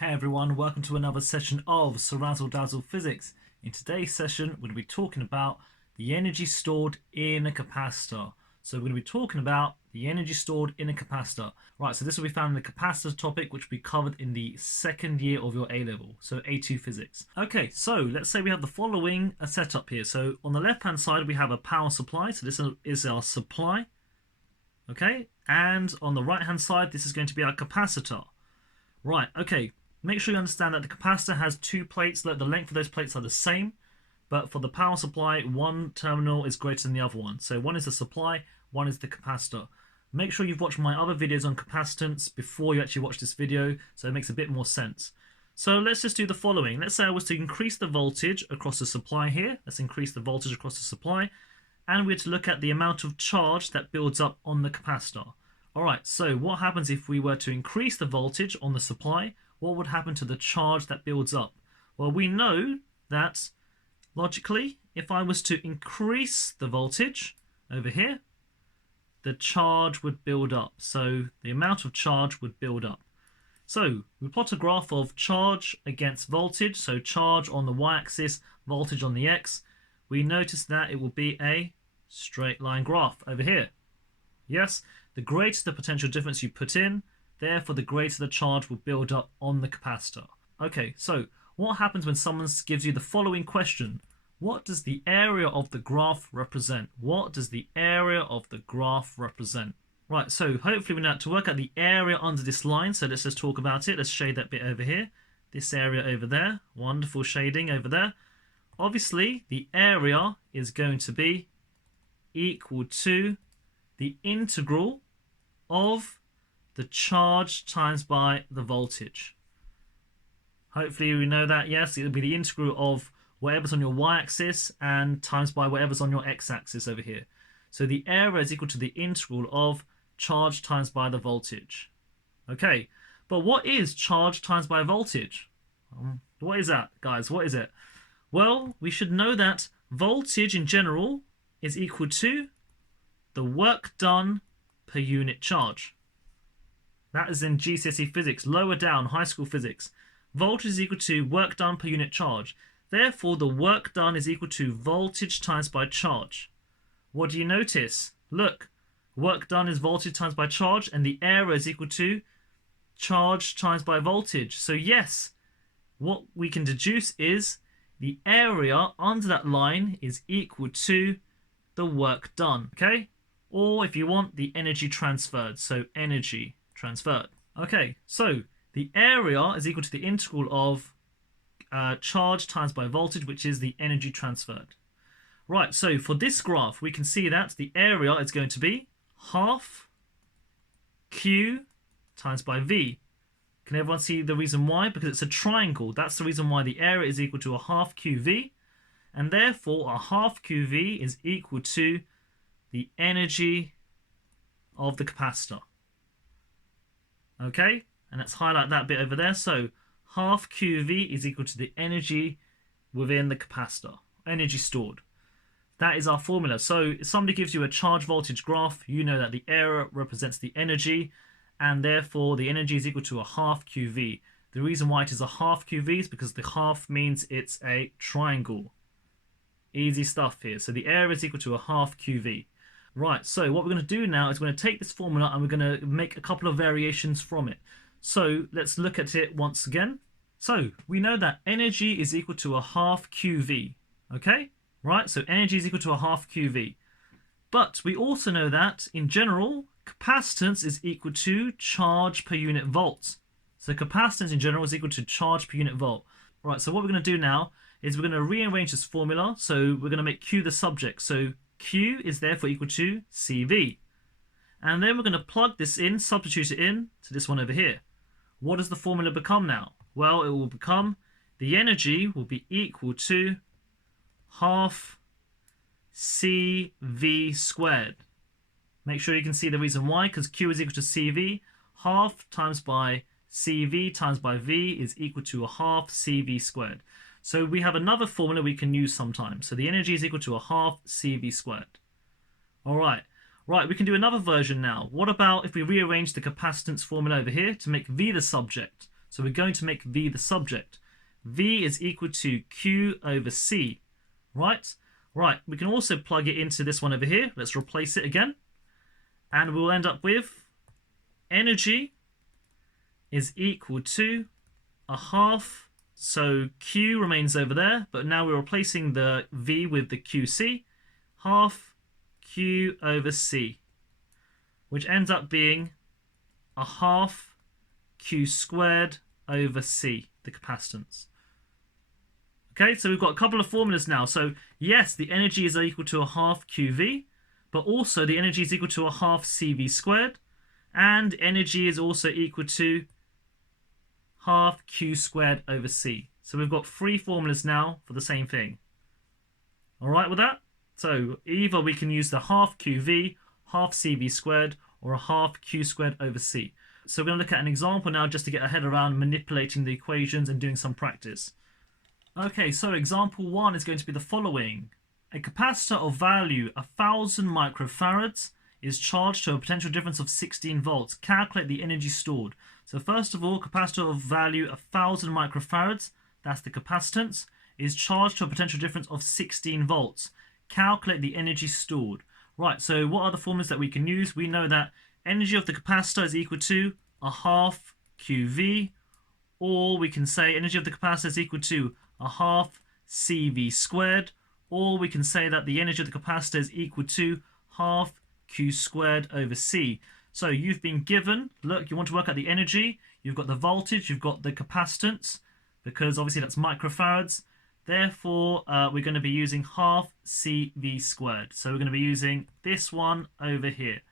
Hey everyone, welcome to another session of CeerazzleDazzle Physics. In today's session, we're going to be talking about the energy stored in a capacitor. So we're going to be talking about the energy stored in a capacitor. Right, so this will be found in the capacitor topic, which will be covered in the second year of your A-level, so A2 Physics. Okay, so let's say we have the following setup here. So on the left-hand side, we have a power supply. So this is our supply. Okay, and on the right-hand side, this is going to be our capacitor. Right, okay. Make sure you understand that the capacitor has two plates, that the length of those plates are the same, but for the power supply, one terminal is greater than the other one. So one is the supply, one is the capacitor. Make sure you've watched my other videos on capacitance before you actually watch this video, so it makes a bit more sense. So let's just do the following. Let's say I was to increase the voltage across the supply here. Let's increase the voltage across the supply, and we're to look at the amount of charge that builds up on the capacitor. Alright, so what happens if we were to increase the voltage on the supply? What would happen to the charge that builds up? Well, we know that logically, if I was to increase the voltage over here, the charge would build up. So the amount of charge would build up. So we plot a graph of charge against voltage. So charge on the y-axis, voltage on the x. We notice that it will be a straight line graph over here. Yes, the greater the potential difference you put in, therefore the greater the charge will build up on the capacitor. Okay, so what happens when someone gives you the following question? What does the area of the graph represent? What does the area of the graph represent? Right, so hopefully we know how to work out the area under this line. So let's just talk about it. Let's shade that bit over here. This area over there. Wonderful shading over there. Obviously, the area is going to be equal to the integral of the charge times by the voltage. Hopefully we know that, yes, it'll be the integral of whatever's on your y-axis and times by whatever's on your x-axis over here. So the area is equal to the integral of charge times by the voltage. Okay, but what is charge times by voltage? What is that, guys? What is it? Well, we should know that voltage in general is equal to the work done per unit charge. That is in GCSE physics, lower down, high school physics. Voltage is equal to work done per unit charge. Therefore, the work done is equal to voltage times by charge. What do you notice? Look, work done is voltage times by charge, and the area is equal to charge times by voltage. So yes, what we can deduce is the area under that line is equal to the work done, okay? Or if you want, the energy transferred, so energy transferred. Okay, so the area is equal to the integral of charge times by voltage, which is the energy transferred. Right, so for this graph, we can see that the area is going to be half Q times by V. Can everyone see the reason why? Because it's a triangle. That's the reason why the area is equal to a half QV, and therefore a half QV is equal to the energy of the capacitor. Okay, and let's highlight that bit over there. So half QV is equal to the energy within the capacitor, energy stored. That is our formula. So if somebody gives you a charge voltage graph, you know that the area represents the energy, and therefore the energy is equal to a half QV. The reason why it is a half QV is because the half means it's a triangle. Easy stuff here. So the area is equal to a half QV. Right, so what we're going to do now is we're going to take this formula and we're going to make a couple of variations from it. So let's look at it once again. So we know that energy is equal to a half QV. Okay, right, so energy is equal to a half QV. But we also know that in general, capacitance is equal to charge per unit volt. So capacitance in general is equal to charge per unit volt. Right, so what we're going to do now is we're going to rearrange this formula. So we're going to make Q the subject. So Q is therefore equal to CV. And then we're going to plug this in, substitute it in to this one over here. What does the formula become now? Well, it will become the energy will be equal to half CV squared. Make sure you can see the reason why, because Q is equal to CV. Half times by CV times by V is equal to a half CV squared. So we have another formula we can use sometimes. So the energy is equal to a half CV squared. All right. Right, we can do another version now. What about if we rearrange the capacitance formula over here to make V the subject? So we're going to make V the subject. V is equal to Q over C, right? Right, we can also plug it into this one over here. Let's replace it again. And we'll end up with energy is equal to a half. So Q remains over there, but now we're replacing the V with the QC. Half Q over C, which ends up being a half Q squared over C, the capacitance. Okay, so we've got a couple of formulas now. So yes, the energy is equal to a half QV, but also the energy is equal to a half CV squared, and energy is also equal to half Q squared over C. So we've got three formulas now for the same thing. All right with that? So either we can use the half QV, half CV squared, or a half Q squared over C. So we're going to look at an example now just to get our head around manipulating the equations and doing some practice. Okay, so example 1 is going to be the following. A capacitor of value 1000 microfarads is charged to a potential difference of 16 volts. Calculate the energy stored. So first of all, capacitor of value 1000 microfarads, that's the capacitance, is charged to a potential difference of 16 volts. Calculate the energy stored. Right, so what are the formulas that we can use? We know that energy of the capacitor is equal to a half QV, or we can say energy of the capacitor is equal to a half CV squared, or we can say that the energy of the capacitor is equal to half Q squared over C. So you've been given, look, you want to work out the energy, you've got the voltage, you've got the capacitance, because obviously that's microfarads. Therefore, we're going to be using half CV squared. So we're going to be using this one over here.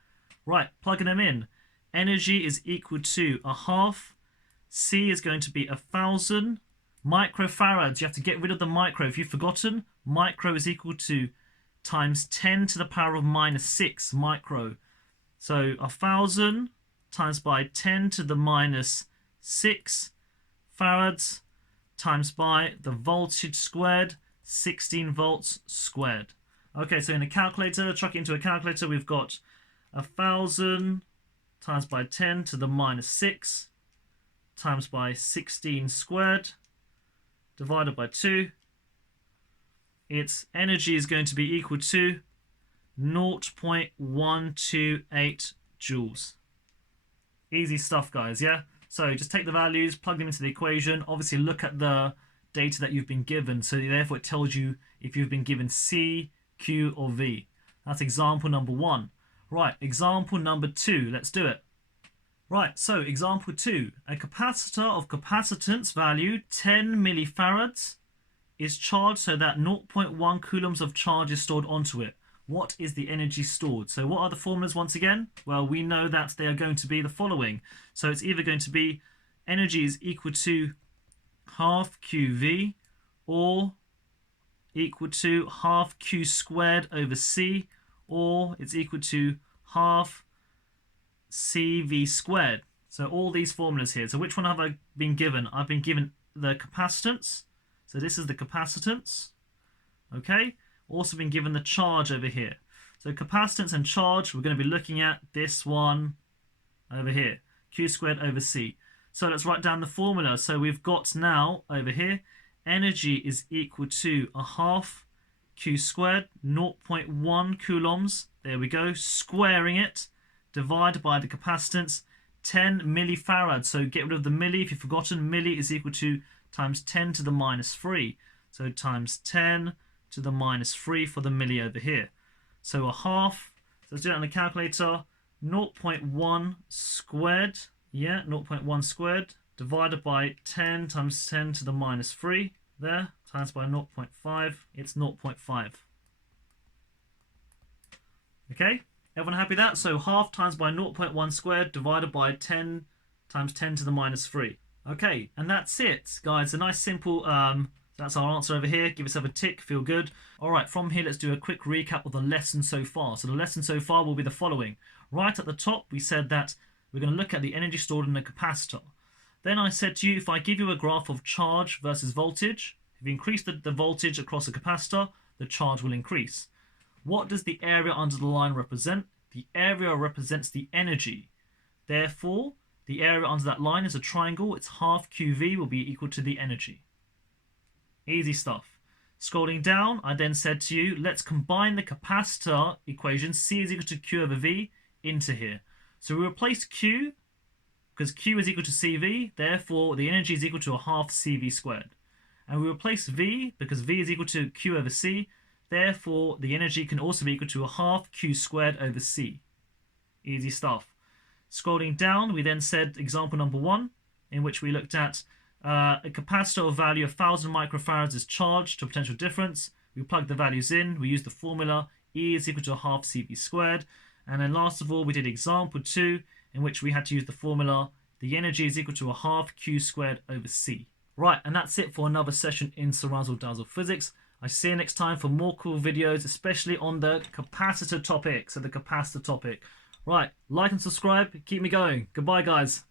Right, plugging them in. Energy is equal to a half. C is going to be 1000 microfarads. You have to get rid of the micro. If you've forgotten, micro is equal to times 10 to the power of minus 6 micro. So 1000 times by 10 to the minus 6 farads times by the voltage squared, 16 volts squared. Okay, so in a calculator, chuck it into a calculator, we've got 1000 times by 10 to the minus 6 times by 16 squared divided by 2. Its energy is going to be equal to 0.128 joules. Easy stuff, guys, yeah? So just take the values, plug them into the equation. Obviously, look at the data that you've been given. So therefore, it tells you if you've been given C, Q, or V. That's example number 1. Right, example number 2. Let's do it. Right, so example 2. A capacitor of capacitance value 10 millifarads is charged so that 0.1 coulombs of charge is stored onto it. What is the energy stored? So what are the formulas once again? Well, we know that they are going to be the following. So it's either going to be energy is equal to half QV or equal to half Q squared over C, or it's equal to half CV squared. So all these formulas here. So which one have I been given? I've been given the capacitance. So this is the capacitance. Okay. Also been given the charge over here. So capacitance and charge, we're going to be looking at this one over here. Q squared over C. So let's write down the formula. So we've got now over here, energy is equal to a half Q squared, 0.1 coulombs. There we go. Squaring it, divided by the capacitance, 10 millifarads. So get rid of the milli. If you've forgotten, milli is equal to times 10 to the minus 3. So times 10 to the minus 3 for the milli over here. So a half, so let's do that on the calculator, 0.1 squared, yeah, 0.1 squared, divided by 10 times 10 to the minus 3, there, times by 0.5, it's 0.5. Okay, everyone happy with that? So half times by 0.1 squared divided by 10 times 10 to the minus 3. Okay, and that's it, guys. A nice simple, that's our answer over here. Give yourself a tick, feel good. All right, from here, let's do a quick recap of the lesson so far. So the lesson so far will be the following. Right at the top, we said that we're going to look at the energy stored in a capacitor. Then I said to you, if I give you a graph of charge versus voltage, if you increase the voltage across a capacitor, the charge will increase. What does the area under the line represent? The area represents the energy. Therefore, The area under that line is a triangle. It's half QV will be equal to the energy. Easy stuff. Scrolling down, I then said to you, let's combine the capacitor equation, C is equal to Q over V, into here. So we replace Q, because Q is equal to CV, therefore the energy is equal to a half CV squared. And we replace V, because V is equal to Q over C, therefore the energy can also be equal to a half Q squared over C. Easy stuff. Scrolling down, we then said example number 1, in which we looked at a capacitor of value of 1000 microfarads is charged to a potential difference. We plug the values in, we use the formula E is equal to a half CV squared. And then last of all, we did example 2, in which we had to use the formula the energy is equal to a half Q squared over C. Right, and that's it for another session in CeerazzleDazzle Physics. I see you next time for more cool videos, especially on the capacitor topic. Right, like and subscribe, keep me going. Goodbye, guys.